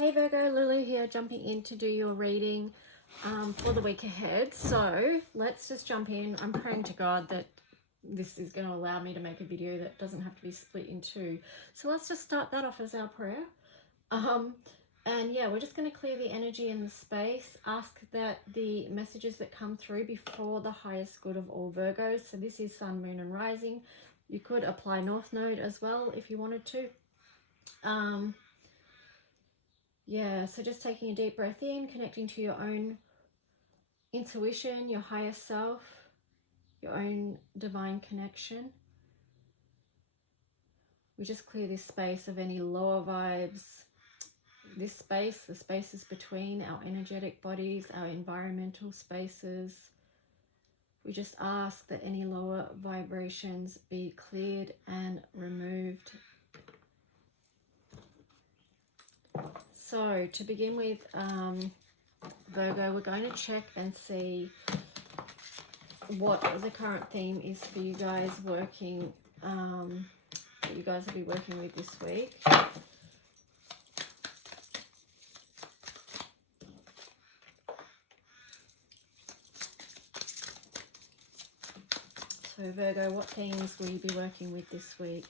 Hey Virgo, Lulu here, jumping in to do your reading for the week ahead. So let's just jump in. I'm praying to God that this is going to allow me to make a video that doesn't have to be split in two. So let's just start that off as our prayer. And yeah, we're just going to clear the energy in the space. Ask that the messages that come through be for the highest good of all Virgos. So this is Sun, Moon and Rising. You could apply North Node as well if you wanted to. Yeah, so just taking a deep breath in, connecting to your own intuition, your higher self, your own divine connection. We just clear this space of any lower vibes. This space, the spaces between our energetic bodies, our environmental spaces. We just ask that any lower vibrations be cleared and removed. So to begin with, Virgo, we're going to check and see what the current theme is for you guys working, that you guys will be working with this week. So Virgo, what themes will you be working with this week?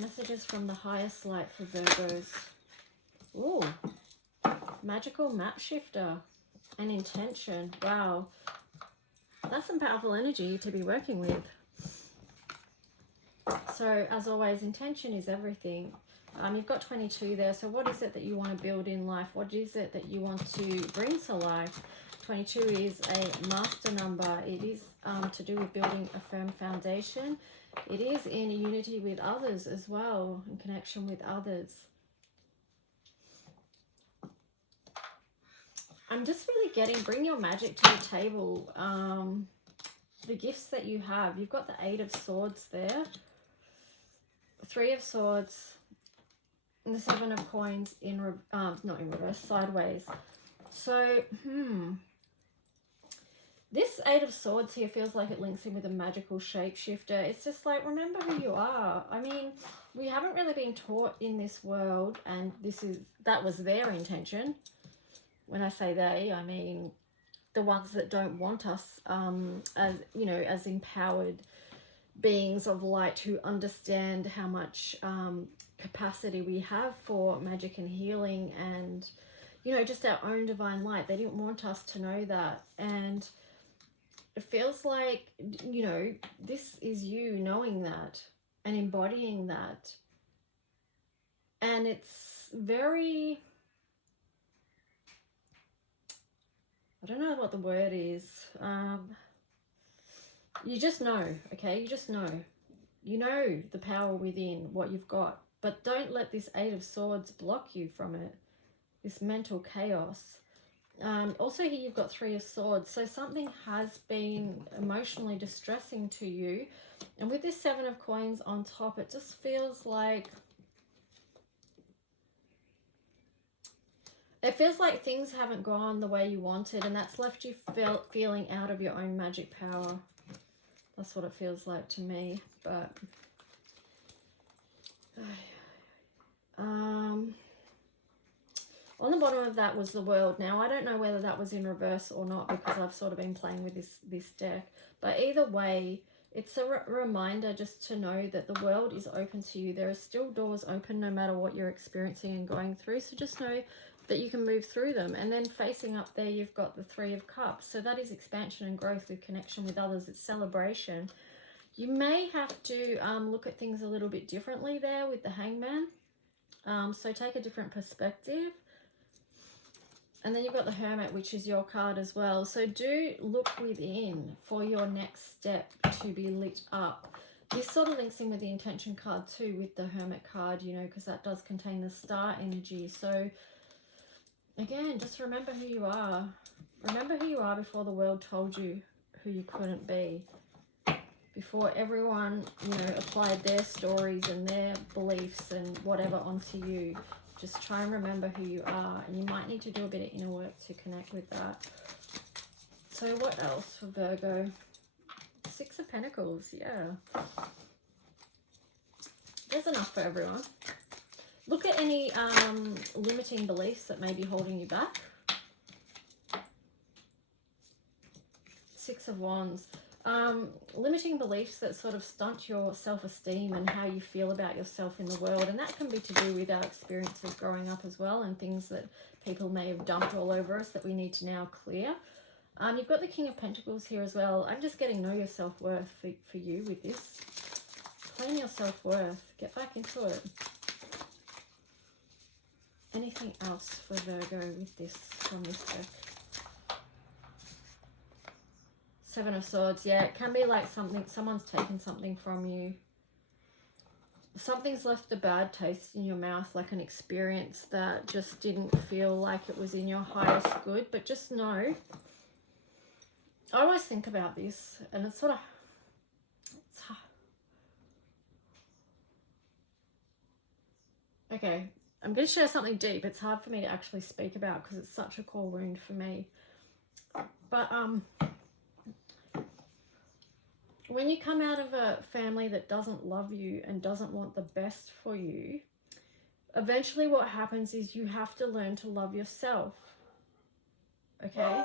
Messages from the highest light for Virgos. Ooh, magical map shifter and intention. Wow, that's some powerful energy to be working with. So as always, intention is everything. You've got 22 there. So what is it that you want to build in life? What is it that you want to bring to life? 22 is a master number. It is to do with building a firm foundation. It is in unity with others as well, in connection with others. I'm just really getting, bring your magic to the table. The gifts that you have. You've got the 8 of Swords there. 3 of Swords. And the 7 of Coins in, not in reverse, sideways. So, this 8 of Swords here feels like it links in with a magical shapeshifter. It's just like, remember who you are. I mean, we haven't really been taught in this world, and that was their intention. When I say they, I mean the ones that don't want us as, you know, as empowered beings of light who understand how much capacity we have for magic and healing and, you know, just our own divine light. They didn't want us to know that. And it feels like, you know, this is you knowing that and embodying that. And it's very, I don't know what the word is. You just know, okay? You just know. You know the power within what you've got. But don't let this 8 of Swords block you from it. This mental chaos. Also here you've got 3 of Swords. So something has been emotionally distressing to you. And with this 7 of Coins on top, it just feels like... It feels like things haven't gone the way you wanted, and that's left you feeling out of your own magic power. That's what it feels like to me. But on the bottom of that was the World. Now, I don't know whether that was in reverse or not, because I've sort of been playing with this deck. But either way, it's a reminder just to know that the world is open to you. There are still doors open no matter what you're experiencing and going through. So just know that you can move through them. And then facing up there, you've got the 3 of Cups. So that is expansion and growth with connection with others. It's celebration. You may have to look at things a little bit differently there with the Hangman. So take a different perspective. And then you've got the Hermit, which is your card as well. So do look within for your next step to be lit up. This sort of links in with the Intention card too, with the Hermit card, you know, because that does contain the star energy. So again, just remember who you are. Remember who you are before the world told you who you couldn't be. Before everyone, you know, applied their stories and their beliefs and whatever onto you. Just try and remember who you are. And you might need to do a bit of inner work to connect with that. So what else for Virgo? 6 of Pentacles, yeah. There's enough for everyone. Look at any limiting beliefs that may be holding you back. Six of Wands. Limiting beliefs that sort of stunt your self-esteem and how you feel about yourself in the world. And that can be to do with our experiences growing up as well, and things that people may have dumped all over us that we need to now clear. You've got the King of Pentacles here as well. I'm just getting know your self-worth for you with this. Claim your self-worth. Get back into it. Anything else for Virgo with this from this deck? Seven of Swords. Yeah, it can be like someone's taken something from you. Something's left a bad taste in your mouth, like an experience that just didn't feel like it was in your highest good. But just know, I always think about this, and it's sort of, okay, I'm going to share something deep. It's hard for me to actually speak about because it's such a core wound for me. But when you come out of a family that doesn't love you and doesn't want the best for you, eventually what happens is you have to learn to love yourself. Okay?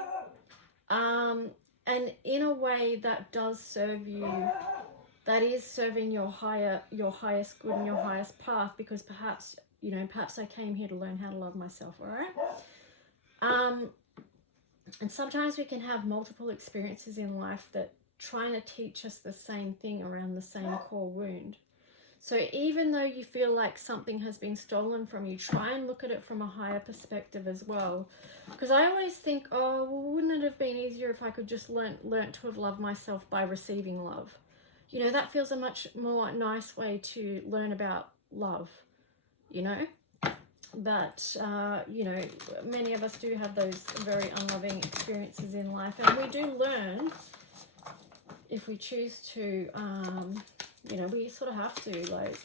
And in a way that does serve you, that is serving your highest good and your highest path, because perhaps, you know, perhaps I came here to learn how to love myself, all right? And sometimes we can have multiple experiences in life that trying to teach us the same thing around the same core wound. So even though you feel like something has been stolen from you, try and look at it from a higher perspective as well. Because I always think, oh, well, wouldn't it have been easier if I could just learnt to have loved myself by receiving love? You know, that feels a much more nice way to learn about love, you know? But, you know, many of us do have those very unloving experiences in life. And we do learn, if we choose to, you know, we sort of have to, like,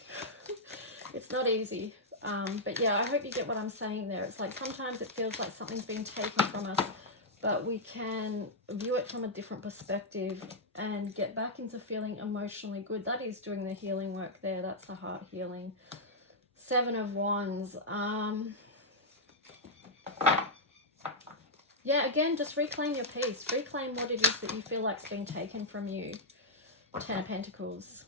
it's not easy. But yeah, I hope you get what I'm saying there. It's like sometimes it feels like something's been taken from us, but we can view it from a different perspective and get back into feeling emotionally good. That is doing the healing work there. That's the heart healing. Seven of Wands. Yeah, again, just reclaim your peace. Reclaim what it is that you feel like's been taken from you. Ten of Pentacles.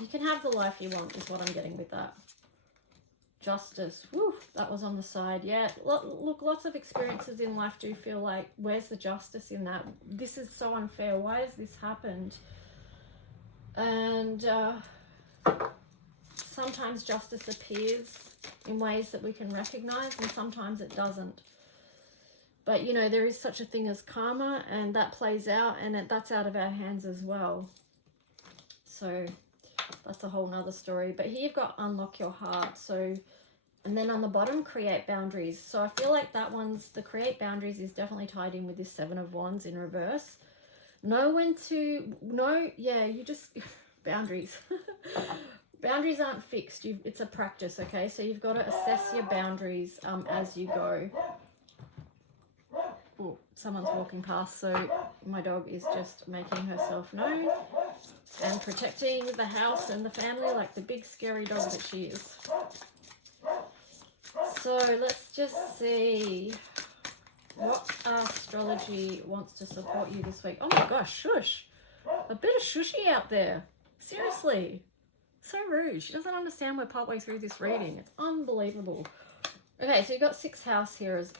You can have the life you want is what I'm getting with that. Justice. Woo, that was on the side. Yeah, look, lots of experiences in life do feel like, where's the justice in that? This is so unfair. Why has this happened? And sometimes justice appears in ways that we can recognize, and sometimes it doesn't. But, you know, there is such a thing as karma, and that plays out, and that's out of our hands as well. So that's a whole nother story. But here you've got unlock your heart. So, and then on the bottom, create boundaries. So I feel like that one's, the create boundaries is definitely tied in with this Seven of Wands in reverse. Know when to, yeah, you just, boundaries. Boundaries aren't fixed. It's a practice, okay? So you've got to assess your boundaries as you go. Oh, someone's walking past, so my dog is just making herself known and protecting the house and the family like the big scary dog that she is. So let's just see what astrology wants to support you this week. Oh my gosh, shush. A bit of shushy out there. Seriously. So rude. She doesn't understand we're partway through this reading. It's unbelievable. Okay, so you've got 6th house here as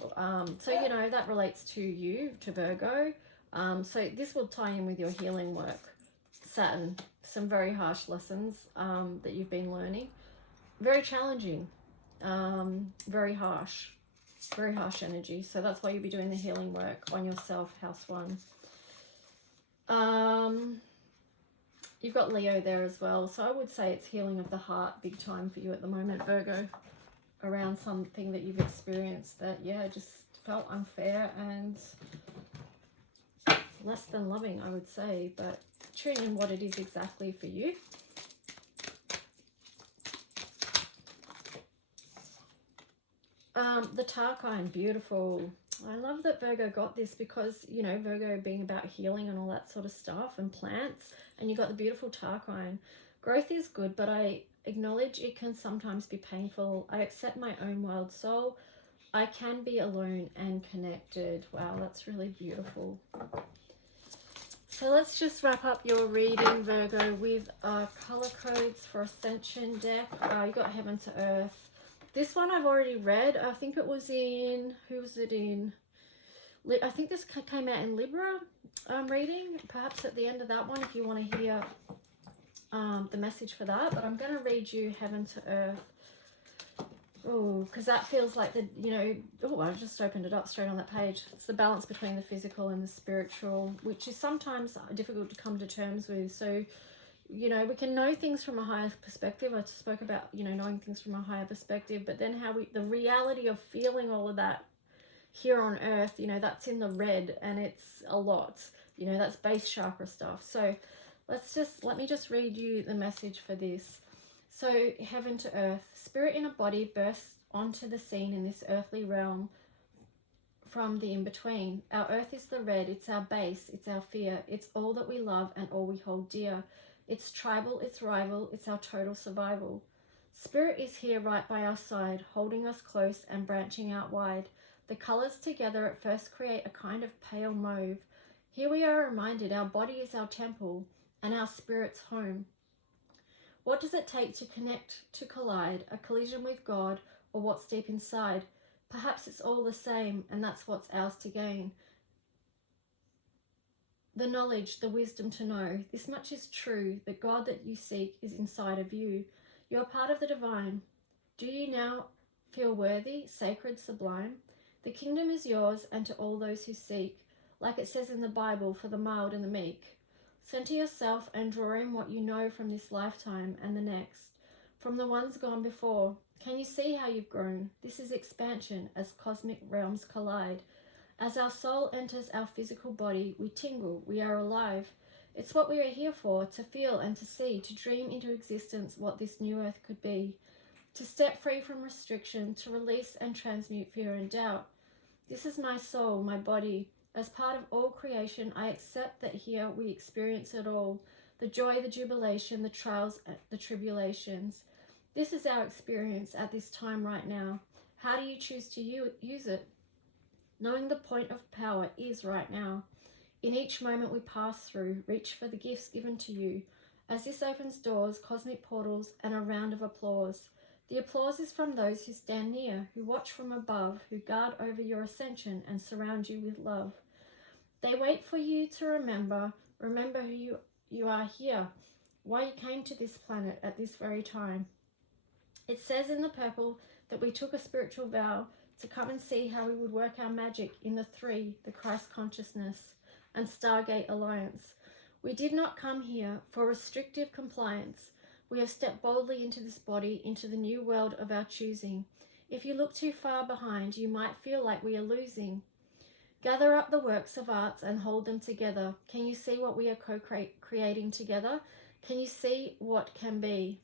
so you know that relates to you, to Virgo. So this will tie in with your healing work. Saturn, some very harsh lessons that you've been learning. Very challenging, very harsh energy. So that's why you'll be doing the healing work on yourself, house 1. You've got Leo there as well. So I would say it's healing of the heart big time for you at the moment, Virgo. Around something that you've experienced that, yeah, just felt unfair and less than loving, I would say. But tune in what it is exactly for you. The Tarkine, beautiful. I love that Virgo got this because, you know, Virgo being about healing and all that sort of stuff and plants, and you got the beautiful Tarkine. Growth is good, but I acknowledge it can sometimes be painful. I accept my own wild soul. I can be alone and connected. Wow, that's really beautiful. So let's just wrap up your reading, Virgo, with color codes for Ascension deck. You got Heaven to Earth. This one I've already read. I think it was in, who was it in? I think this came out in Libra reading. Perhaps at the end of that one, if you want to hear the message for that. But I'm going to read you Heaven to Earth. Oh, because that feels like the, you know, oh, I just opened it up straight on that page. It's the balance between the physical and the spiritual, which is sometimes difficult to come to terms with. So, you know, we can know things from a higher perspective. I spoke about, you know, knowing things from a higher perspective, but then the reality of feeling all of that here on earth, you know, that's in the red, and it's a lot, you know, that's base chakra stuff. So let me just read you the message for this. So, Heaven to Earth, spirit in a body bursts onto the scene in this earthly realm from the in-between. Our earth is the red, it's our base, it's our fear, it's all that we love and all we hold dear. It's tribal, it's rival, it's our total survival. Spirit is here right by our side, holding us close and branching out wide. The colours together at first create a kind of pale mauve. Here we are reminded our body is our temple and our spirit's home. What does it take to connect, to collide, a collision with God, or what's deep inside? Perhaps it's all the same, and that's what's ours to gain. The knowledge, the wisdom to know. This much is true, the God that you seek is inside of you. You are part of the divine. Do you now feel worthy, sacred, sublime? The kingdom is yours, and to all those who seek, like it says in the Bible, for the mild and the meek. Center yourself and draw in what you know from this lifetime and the next, from the ones gone before. Can you see how you've grown? This is expansion as cosmic realms collide. As our soul enters our physical body, we tingle, we are alive. It's what we are here for, to feel and to see, to dream into existence what this new earth could be, to step free from restriction, to release and transmute fear and doubt. This is my soul, my body. As part of all creation, I accept that here we experience it all, the joy, the jubilation, the trials, the tribulations. This is our experience at this time right now. How do you choose to use it? Knowing the point of power is right now. In each moment we pass through, reach for the gifts given to you. As this opens doors, cosmic portals, and a round of applause. The applause is from those who stand near, who watch from above, who guard over your ascension and surround you with love. They wait for you to remember who you are here, why you came to this planet at this very time. It says in the purple that we took a spiritual vow to come and see how we would work our magic in the three, the Christ consciousness and Stargate Alliance. We did not come here for restrictive compliance. We have stepped boldly into this body, into the new world of our choosing. If you look too far behind, you might feel like we are losing. Gather up the works of arts and hold them together. Can you see what we are co-creating together? Can you see what can be?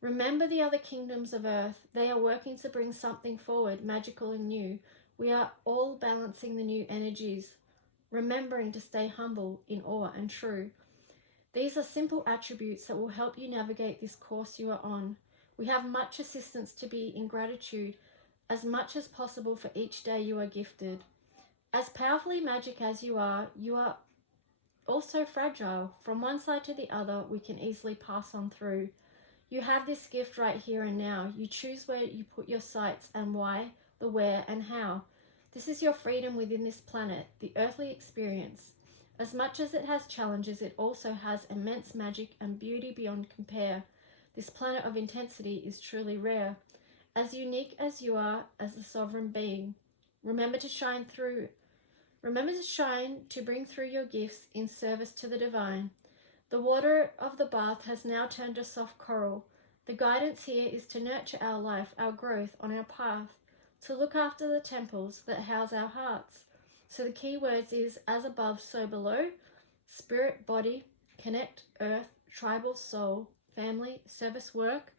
Remember the other kingdoms of earth. They are working to bring something forward, magical and new. We are all balancing the new energies, remembering to stay humble, in awe and true. These are simple attributes that will help you navigate this course you are on. We have much assistance to be in gratitude, as much as possible for each day you are gifted. As powerfully magic as you are also fragile. From one side to the other, we can easily pass on through. You have this gift right here and now. You choose where you put your sights and why, the where and how. This is your freedom within this planet, the earthly experience. As much as it has challenges, it also has immense magic and beauty beyond compare. This planet of intensity is truly rare. As unique as you are as the sovereign being. Remember to shine, to bring through your gifts in service to the divine. The water of the bath has now turned to soft coral. The guidance here is to nurture our life, our growth on our path, to look after the temples that house our hearts. So the key words is as above, so below. Spirit, body, connect, earth, tribal, soul, family, service, work,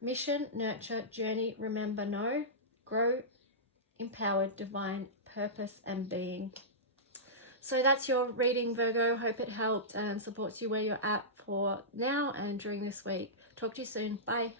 mission, nurture, journey, remember, know, grow empowered, divine purpose and being. So that's your reading, Virgo. Hope it helped and supports you where you're at for now and during this week. Talk to you soon. Bye.